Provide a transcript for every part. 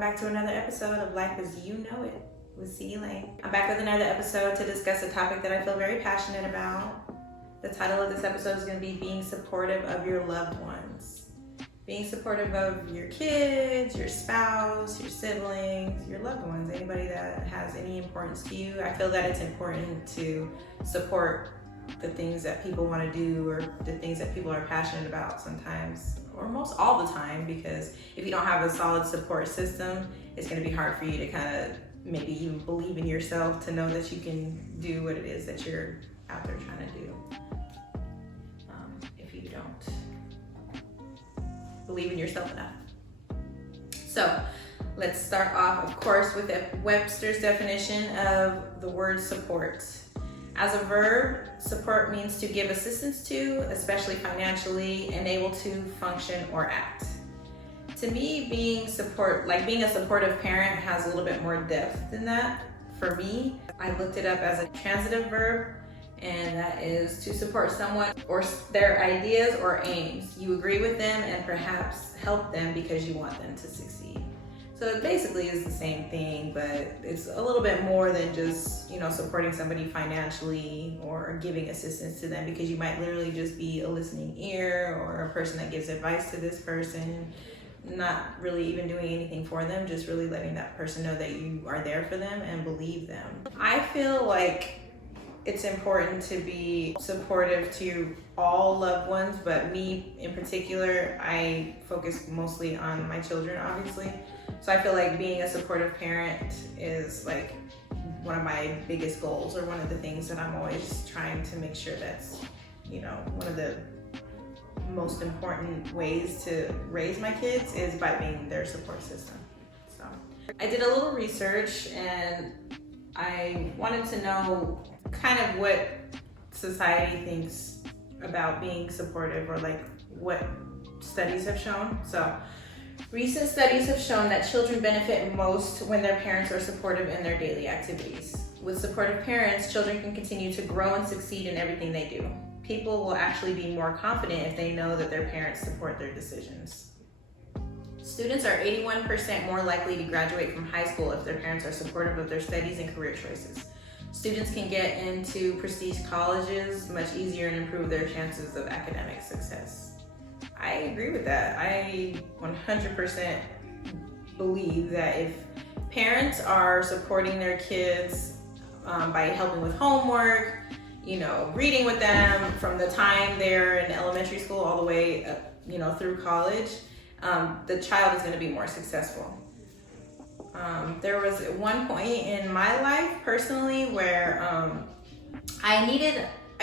Welcome back to another episode of Life as You Know It with C.elaine. I'm back with another episode to discuss a topic that I feel very passionate about. The title of this episode is going to be being supportive of your loved ones. Being supportive of your kids, your spouse, your siblings, your loved ones, anybody that has any importance to you. I feel that it's important to support the things that people want to do or the things that people are passionate about sometimes, or most all the time, because if you don't have a solid support system, it's going to be hard for you to kind of maybe even believe in yourself to know that you can do what it is that you're out there trying to do. If you don't believe in yourself enough. So let's start off, of course, with Webster's definition of the word support. As a verb, support means to give assistance to, especially financially, and able to function or act. To me, being a supportive parent has a little bit more depth than that. For me, I looked it up as a transitive verb, and that is to support someone or their ideas or aims. You agree with them and perhaps help them because you want them to succeed. So it basically is the same thing, but it's a little bit more than just, supporting somebody financially or giving assistance to them, because you might literally just be a listening ear or a person that gives advice to this person, not really even doing anything for them, just really letting that person know that you are there for them and believe them. I feel like it's important to be supportive to all loved ones, but me in particular, I focus mostly on my children, obviously. So I feel like being a supportive parent is like one of my biggest goals, or one of the things that I'm always trying to make sure that's, one of the most important ways to raise my kids is by being their support system. So I did a little research and I wanted to know kind of what society thinks about being supportive, or like what studies have shown. So recent studies have shown that children benefit most when their parents are supportive in their daily activities. With supportive parents, children can continue to grow and succeed in everything they do. People will actually be more confident if they know that their parents support their decisions. Students are 81% more likely to graduate from high school if their parents are supportive of their studies and career choices. Students can get into prestige colleges much easier and improve their chances of academic success. I agree with that. I 100% believe that if parents are supporting their kids by helping with homework, reading with them from the time they're in elementary school all the way through college, the child is going to be more successful. There was one point in my life personally where I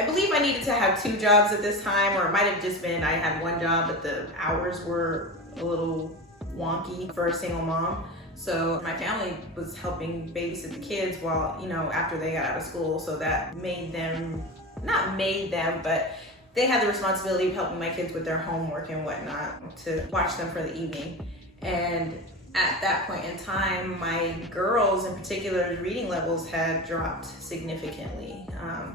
believe I needed to have two jobs at this time, or it might have just been I had one job, but the hours were a little wonky for a single mom. So my family was helping babysit the kids while, after they got out of school. So that but they had the responsibility of helping my kids with their homework and whatnot, to watch them for the evening. And at that point in time, my girls in particular, reading levels had dropped significantly.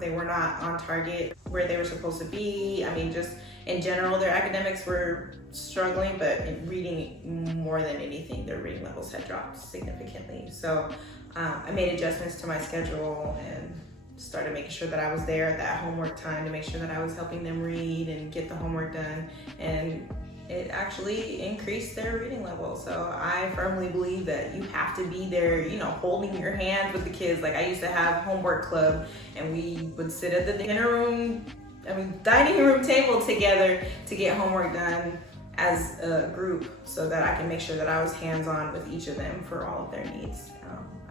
They were not on target where they were supposed to be. I mean, just in general, their academics were struggling, but in reading more than anything, their reading levels had dropped significantly. So I made adjustments to my schedule and started making sure that I was there at that homework time to make sure that I was helping them read and get the homework done. And it actually increased their reading level. So I firmly believe that you have to be there, holding your hand with the kids. Like I used to have homework club, and we would sit at the dining room table together to get homework done as a group, so that I can make sure that I was hands-on with each of them for all of their needs.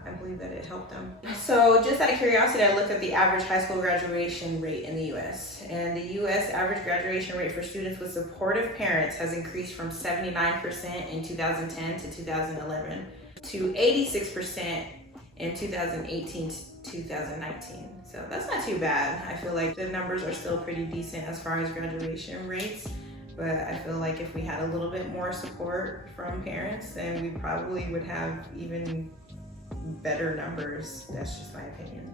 I believe that it helped them. So just out of curiosity, I looked at the average high school graduation rate in the U.S. And the U.S. average graduation rate for students with supportive parents has increased from 79% in 2010 to 2011 to 86% in 2018 to 2019. So that's not too bad. I feel like the numbers are still pretty decent as far as graduation rates. But I feel like if we had a little bit more support from parents, then we probably would have even better numbers. That's just my opinion.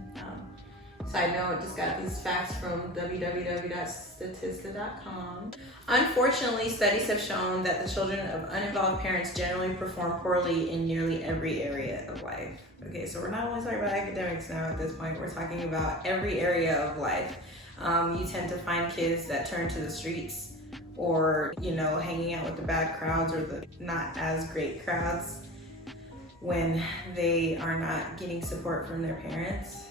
Side note, just got these facts from www.statista.com. Unfortunately, studies have shown that the children of uninvolved parents generally perform poorly in nearly every area of life. Okay, so we're not only talking about academics now at this point, we're talking about every area of life. You tend to find kids that turn to the streets or, hanging out with the bad crowds or the not as great crowds when they are not getting support from their parents.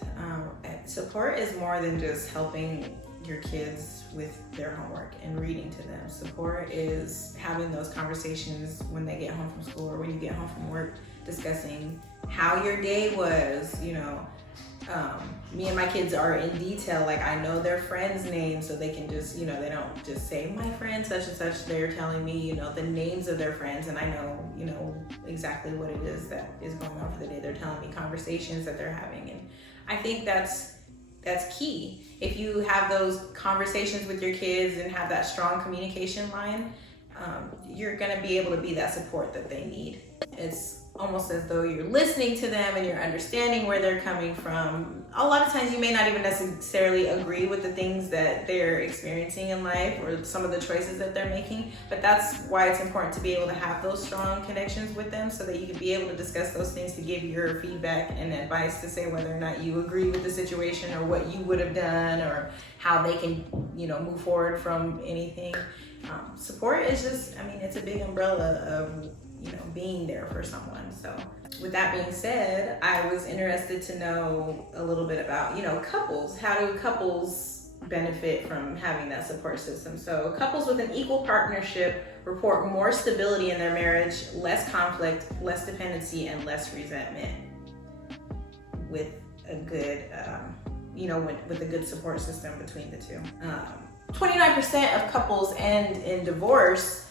Support is more than just helping your kids with their homework and reading to them. Support is having those conversations when they get home from school or when you get home from work, discussing how your day was. Me and my kids are in detail, like I know their friends' names, so they can just, they don't just say my friend such and such. They're telling me, the names of their friends, and I know, exactly what it is that is going on for the day. They're telling me conversations that they're having, and I think that's key. If you have those conversations with your kids and have that strong communication line, you're gonna be able to be that support that they need. It's almost as though you're listening to them and you're understanding where they're coming from. A lot of times you may not even necessarily agree with the things that they're experiencing in life or some of the choices that they're making, but that's why it's important to be able to have those strong connections with them so that you can be able to discuss those things, to give your feedback and advice, to say whether or not you agree with the situation or what you would have done or how they can, move forward from anything. Support is just, it's a big umbrella of being there for someone. So with that being said, I was interested to know a little bit about, couples. How do couples benefit from having that support system? So couples with an equal partnership report more stability in their marriage, less conflict, less dependency, and less resentment with a good, with a good support system between the two. 29% of couples end in divorce,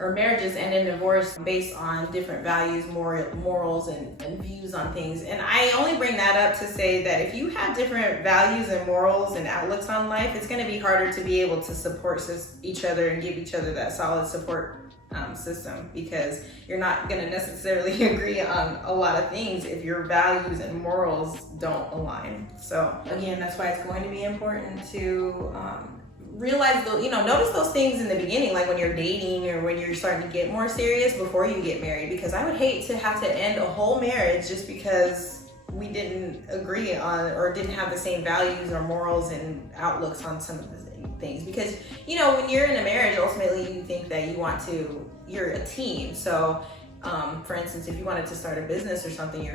or marriages end in divorce, based on different values, morals, and views on things. And I only bring that up to say that if you have different values and morals and outlooks on life, it's going to be harder to be able to support each other and give each other that solid support system, because you're not going to necessarily agree on a lot of things if your values and morals don't align. So again, that's why it's going to be important to realize notice those things in the beginning, like when you're dating or when you're starting to get more serious before you get married, because I would hate to have to end a whole marriage just because we didn't agree on or didn't have the same values or morals and outlooks on some of the things. Because when you're in a marriage, ultimately you think that you're a team. So for instance, if you wanted to start a business or something,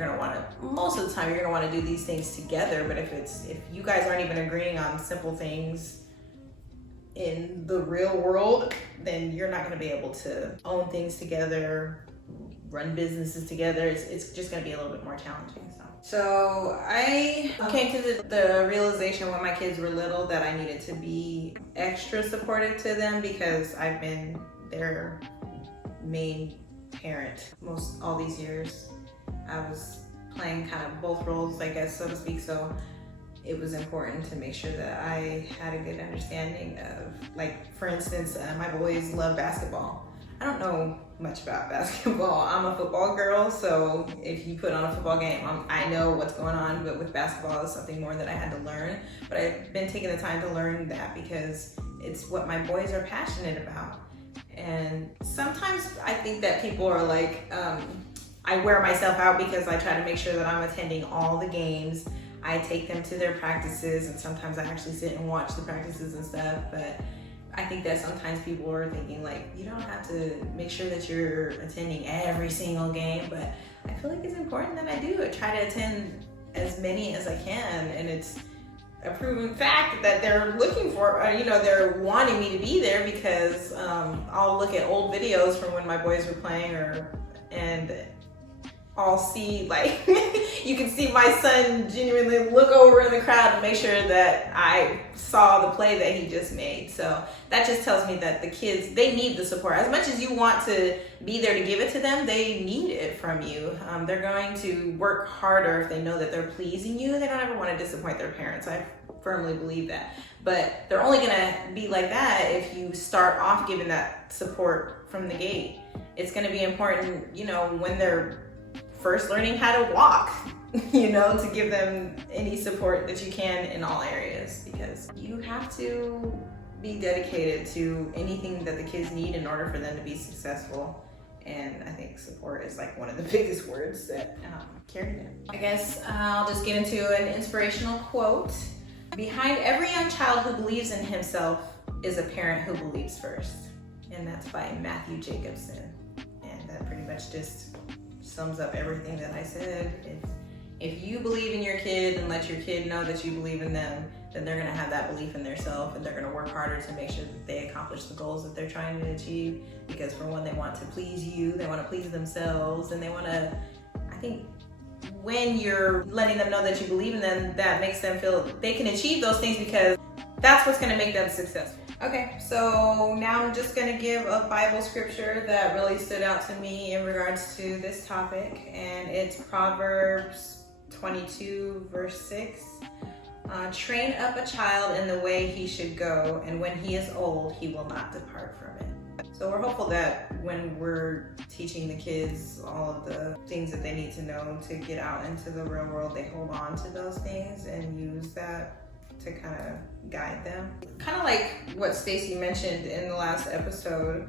most of the time you're gonna want to do these things together. But if you guys aren't even agreeing on simple things in the real world, then you're not going to be able to own things together, run businesses together. It's just going to be a little bit more challenging. So I came to the realization when my kids were little that I needed to be extra supportive to them, because I've been their main parent all these years. I was playing kind of both roles, I guess, so to speak. So it was important to make sure that I had a good understanding of, like, for instance, my boys love basketball. I don't know much about basketball. I'm a football girl, so if you put on a football game, I know what's going on, but with basketball, it's something more that I had to learn. But I've been taking the time to learn that because it's what my boys are passionate about. And sometimes I think that people are like, I wear myself out because I try to make sure that I'm attending all the games. I take them to their practices, and sometimes I actually sit and watch the practices and stuff. But I think that sometimes people are thinking, like, you don't have to make sure that you're attending every single game, but I feel like it's important that I do. I try to attend as many as I can, and it's a proven fact that they're looking for, they're wanting me to be there, because I'll look at old videos from when my boys were playing, and I'll see, like, you can see my son genuinely look over in the crowd to make sure that I saw the play that he just made. So that just tells me that the kids, they need the support. As much as you want to be there to give it to them, they need it from you. They're going to work harder if they know that they're pleasing you. They don't ever want to disappoint their parents. I firmly believe that. But they're only going to be like that if you start off giving that support from the gate. It's going to be important, when they're first learning how to walk. to give them any support that you can in all areas, because you have to be dedicated to anything that the kids need in order for them to be successful. And I think support is like one of the biggest words that carry them. I guess I'll just get into an inspirational quote. Behind every young child who believes in himself is a parent who believes first. And that's by Matthew Jacobson. And that pretty much just sums up everything that I said. If you believe in your kid and let your kid know that you believe in them, then they're gonna have that belief in themselves, and they're gonna work harder to make sure that they accomplish the goals that they're trying to achieve. Because for one, they want to please you, they wanna please themselves, and I think when you're letting them know that you believe in them, that makes them feel they can achieve those things, because that's what's gonna make them successful. Okay, so now I'm just gonna give a Bible scripture that really stood out to me in regards to this topic, and it's Proverbs 22 verse 6. Train up a child in the way he should go, and when he is old, he will not depart from it. So we're hopeful that when we're teaching the kids all of the things that they need to know to get out into the real world, they hold on to those things and use that to kind of guide them. Kind of like what Stacy mentioned in the last episode,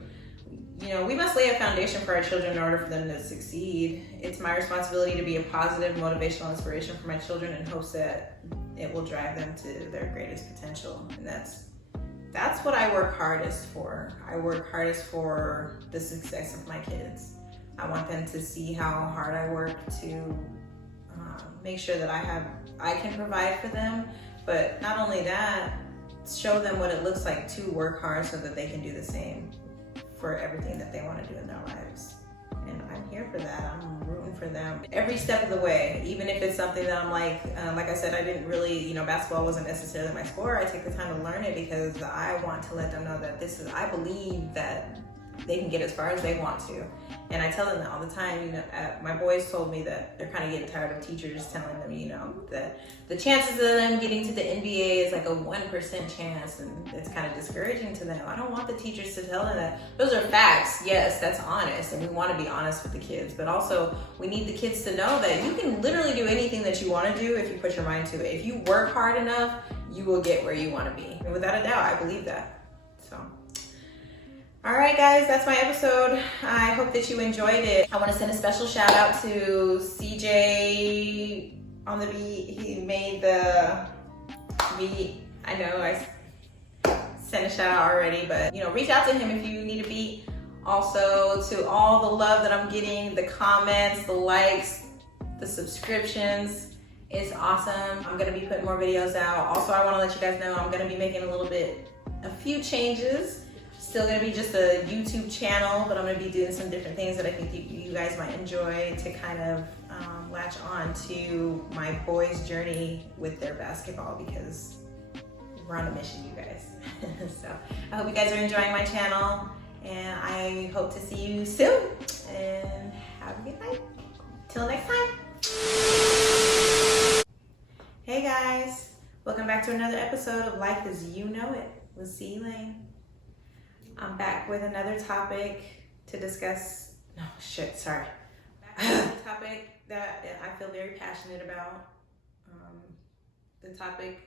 we must lay a foundation for our children in order for them to succeed. It's my responsibility to be a positive, motivational inspiration for my children in hopes that it will drive them to their greatest potential. And that's what I work hardest for. I work hardest for the success of my kids. I want them to see how hard I work to make sure that I can provide for them, but not only that, show them what it looks like to work hard so that they can do the same for everything that they want to do in their lives. And I'm here for that. I'm rooting for them every step of the way, even if it's something that I'm like I said, I didn't really, basketball wasn't necessarily my sport. I take the time to learn it because I want to let them know that I believe that they can get as far as they want to. And I tell them that all the time. My boys told me that they're kind of getting tired of teachers telling them, that the chances of them getting to the NBA is like a 1% chance, and it's kind of discouraging to them. I don't want the teachers to tell them that. Those are facts. Yes, that's honest, and we want to be honest with the kids, but also we need the kids to know that you can literally do anything that you want to do if you put your mind to it. If you work hard enough, you will get where you want to be. And without a doubt, I believe that. So. All right, guys, that's my episode. I hope that you enjoyed it. I want to send a special shout out to CJ on the beat. He made the beat. I know I sent a shout out already, but reach out to him if you need a beat. Also, to all the love that I'm getting, the comments, the likes, the subscriptions. It's awesome. I'm gonna be putting more videos out. Also, I want to let you guys know I'm gonna be making a few changes. Still gonna be just a YouTube channel, but I'm gonna be doing some different things that I think you guys might enjoy to kind of latch on to my boys' journey with their basketball, because we're on a mission, you guys. So I hope you guys are enjoying my channel, and I hope to see you soon, and have a good night. Till next time. Hey guys, welcome back to another episode of Life as You Know It with C.elaine. I'm back with another topic to discuss. Topic that I feel very passionate about. The topic,